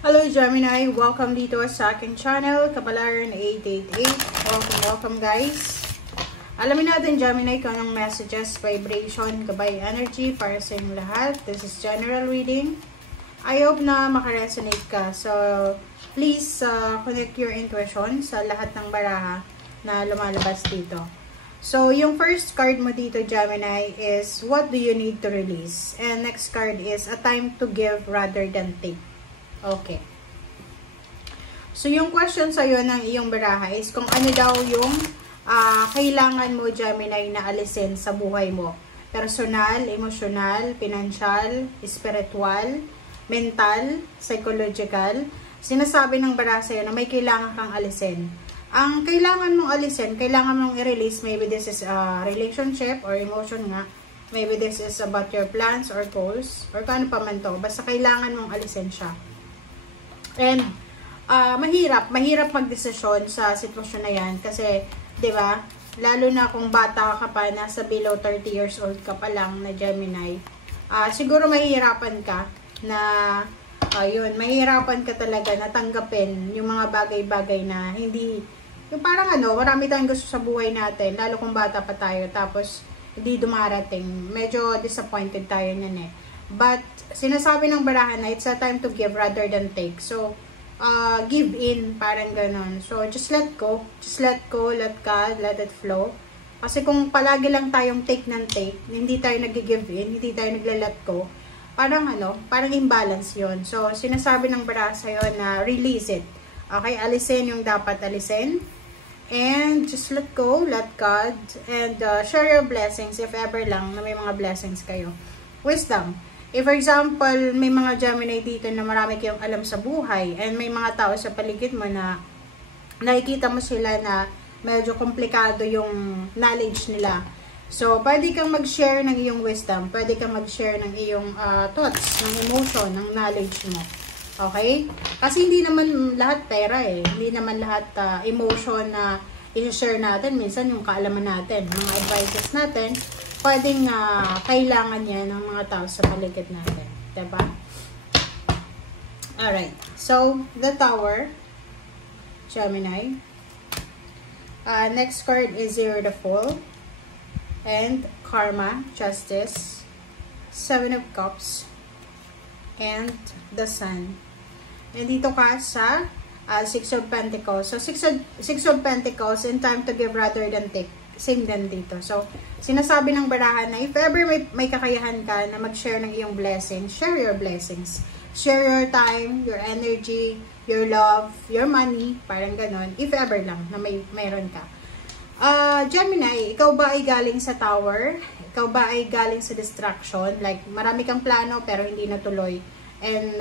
Hello Gemini! Welcome dito sa aking channel, Kapalaran 888. Welcome guys! Alamin natin Gemini kung anong messages, vibration, gabay energy para sa inyong lahat. This is general reading. I hope na makaresonate ka. So, please connect your intuition sa lahat ng baraha na lumalabas dito. So, yung first card mo dito Gemini is, what do you need to release? And next card is, a time to give rather than take. Okay. So, yung question sa'yo ng iyong baraha is kung ano daw yung kailangan mo, Gemini, na alisin sa buhay mo. Personal, emotional, financial, spiritual, mental, psychological. Sinasabi ng baraha sa'yo na may kailangan kang alisin. Ang kailangan mong alisin, kailangan mong i-release, maybe this is a relationship or emotion nga. Maybe this is about your plans or goals or kung ano pa man to. Basta kailangan mong alisin siya. And, mahirap magdesisyon sa sitwasyon na yan kasi, di ba, lalo na kung bata ka pa, nasa below 30 years old ka pa lang na Gemini, siguro mahihirapan ka na, mahihirapan ka talaga na tanggapin yung mga bagay-bagay na hindi, yung parang marami tayong gusto sa buhay natin, lalo kung bata pa tayo, tapos hindi dumarating, medyo disappointed tayo nan eh. But, sinasabi ng baraha na it's a time to give rather than take. So, give in, parang ganon. So, just let go. Just let go, let God, let it flow. Kasi kung palagi lang tayong take ng take, hindi tayo nag-give in, hindi tayo nagla-let go, parang parang imbalance yon. So, sinasabi ng baraha sa'yo na release it. Okay, alisin yung dapat alisin. And just let go, let God, and share your blessings if ever lang na may mga blessings kayo. Wisdom. If for example, may mga Gemini dito na marami kayong alam sa buhay and may mga tao sa paligid mo na nakikita mo sila na medyo komplikado yung knowledge nila. So, pwede kang mag-share ng iyong wisdom, pwede kang mag-share ng iyong thoughts, ng emotion, ng knowledge mo. Okay? Kasi hindi naman lahat pera eh. Hindi naman lahat emotion na i-share natin. Minsan yung kaalaman natin, mga advices natin, pwedeng kailangan yan ng mga tao sa paligid natin. Diba? Alright. So, the Tower, Gemini. Next card is Zero the Fool. And Karma, Justice. Seven of Cups. And the Sun. And dito ka sa Six of Pentacles. So, Six of Pentacles in time to give rather than take. Same din dito. So, sinasabi ng barahan na if ever may kakayahan ka na mag-share ng iyong blessings, share your blessings. Share your time, your energy, your love, your money, parang ganon. If ever lang na mayroon ka. Gemini, ikaw ba ay galing sa Tower? Ikaw ba ay galing sa distraction? Like, marami kang plano pero hindi natuloy. And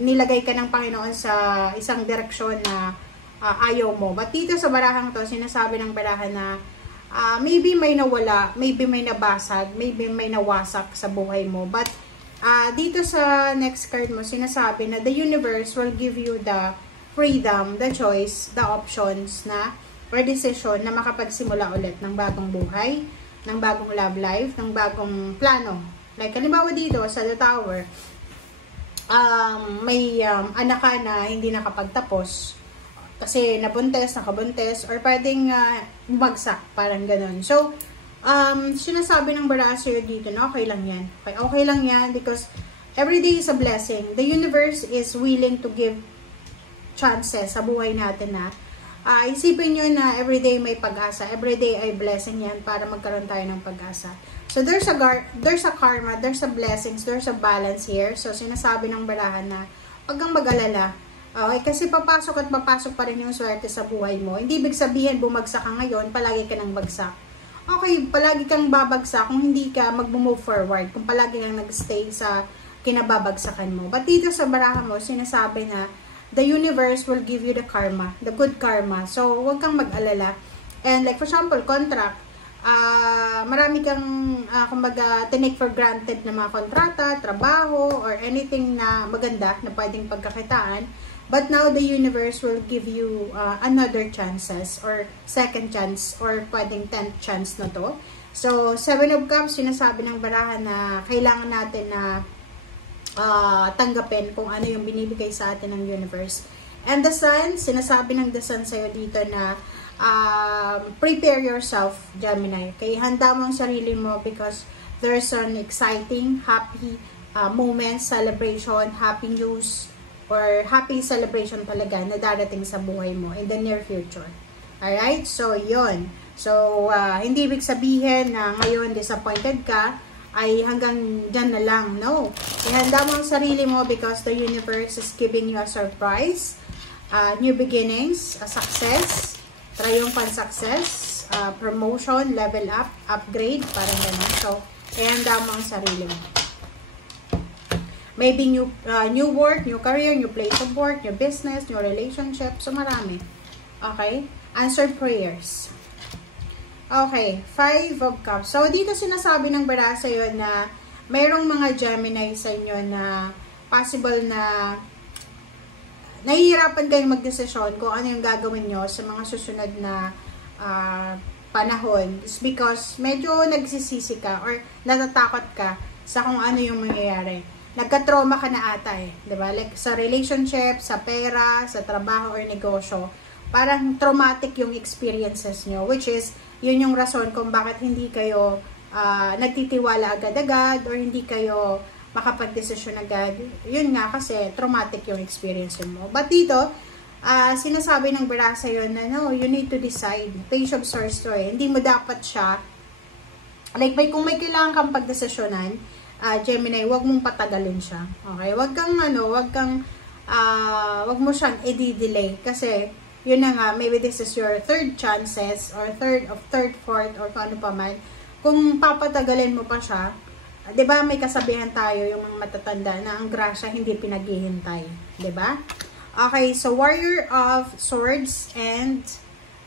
nilagay ka ng Panginoon sa isang direksyon na ayaw mo. But dito sa barahang to, sinasabi ng barahan na maybe may nawala, maybe may nabasag, maybe may nawasak sa buhay mo. But dito sa next card mo, sinasabi na the universe will give you the freedom, the choice, the options na or decision na makapagsimula ulit ng bagong buhay, ng bagong love life, ng bagong plano. Like, halimbawa dito sa The Tower, may anak ka na hindi nakapagtapos kasi nabuntes, nakabuntes, or pwedeng bumagsak, parang ganun. So, sinasabi ng baraha sa'yo dito na okay lang yan. Okay lang yan because every day is a blessing. The universe is willing to give chances sa buhay natin na isipin nyo na everyday may pag-asa. Everyday ay blessing yan para magkaroon tayo ng pag-asa. So, there's a karma, there's a blessings, there's a balance here. So, sinasabi ng barahan na huwag kang mag-alala. Okay, kasi papasok at papasok pa rin yung swerte sa buhay mo. Hindi ibig sabihin bumagsak ka ngayon, palagi ka nang bagsak. Okay, palagi kang babagsak kung hindi ka mag-move forward, kung palagi kang nag-stay sa kinababagsakan mo. But dito sa baraha mo, sinasabi na the universe will give you the karma, the good karma. So, huwag kang mag-alala. And like for example, contract, marami kang kumbaga tinake for granted na mga kontrata, trabaho, or anything na maganda na pwedeng pagkakitaan. But now, the universe will give you another chances or second chance or pwedeng 10th chance na to. So, Seven of Cups, sinasabi ng baraha na kailangan natin na tanggapin kung ano yung binibigay sa atin ng universe. And the Sun, sinasabi ng the Sun sa'yo dito na prepare yourself, Gemini. Okay, handa mo ang sarili mo because there's an exciting, happy moment, celebration, happy news, or happy celebration talaga na darating sa buhay mo in the near future. Alright? So, yun. So, hindi ibig sabihin na ngayon disappointed ka, ay hanggang dyan na lang. No. Ihanda mo ang sarili mo because the universe is giving you a surprise, new beginnings, a success, triumphant success, promotion, level up, upgrade, parang gano'n. So, ihanda mo ang sarili mo. Maybe new work, new career, new place of work, new business, new relationship. So, marami. Okay? Answered prayers. Okay, 5 of Cups. So, dito sinasabi ng bara sa'yo na mayroong mga Gemini sa inyo na possible na nahihirapan kayong magdesisyon kung ano yung gagawin nyo sa mga susunod na panahon. It's because medyo nagsisisi ka or natatakot ka sa kung ano yung mangyayari. Nagka-trauma ka na ata eh. Diba? Like sa relationship, sa pera, sa trabaho or negosyo. Parang traumatic yung experiences nyo, which is yun yung rason kung bakit hindi kayo nagtitiwala agad-agad or hindi kayo makapag-desisyon agad. Yun nga kasi traumatic yung experience mo. But dito, sinasabi ng bara sa'yo na no, you need to decide. Page of Swords to eh. Hindi mo dapat siya, like kung may kailangan kang pagdesisyonan, Gemini, wag mong patagalin siya. Okay? Wag mo siyang i-delay kasi yun na nga, maybe this is your third chances or third, fourth, or kung ano pa man. Kung papatagalin mo pa siya, di ba may kasabihan tayo yung mga matatanda na ang grasya hindi pinaghihintay. Di ba? Okay, so Warrior of Swords and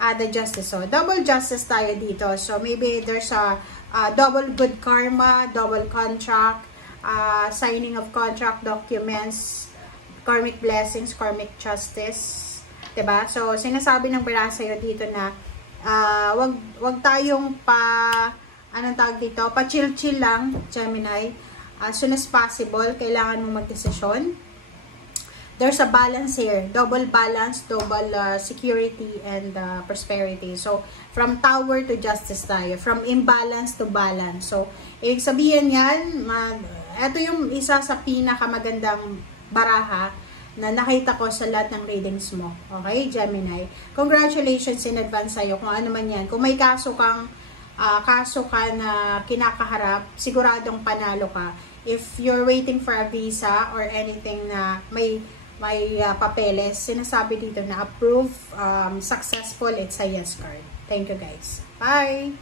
the Justice. So, double justice tayo dito. So, maybe there's a double good karma, double contract, signing of contract documents, karmic blessings, karmic justice. Diba? So, sinasabi ng bara sa'yo dito na wag tayong anong tawag dito? Pa-chill-chill lang, Gemini. As soon as possible, kailangan mo magdesisyon. There's a balance here. Double balance, double security and prosperity. So, from Tower to Justice tayo. From imbalance to balance. So, ibig sabihin yan, ito yung isa sa pinakamagandang baraha na nakita ko sa lahat ng readings mo. Okay, Gemini? Congratulations in advance sa'yo kung ano man yan. Kung may kaso ka na kinakaharap, siguradong panalo ka. If you're waiting for a visa or anything na may papeles, sinasabi dito na approve, successful, it's a yes card. Thank you guys. Bye!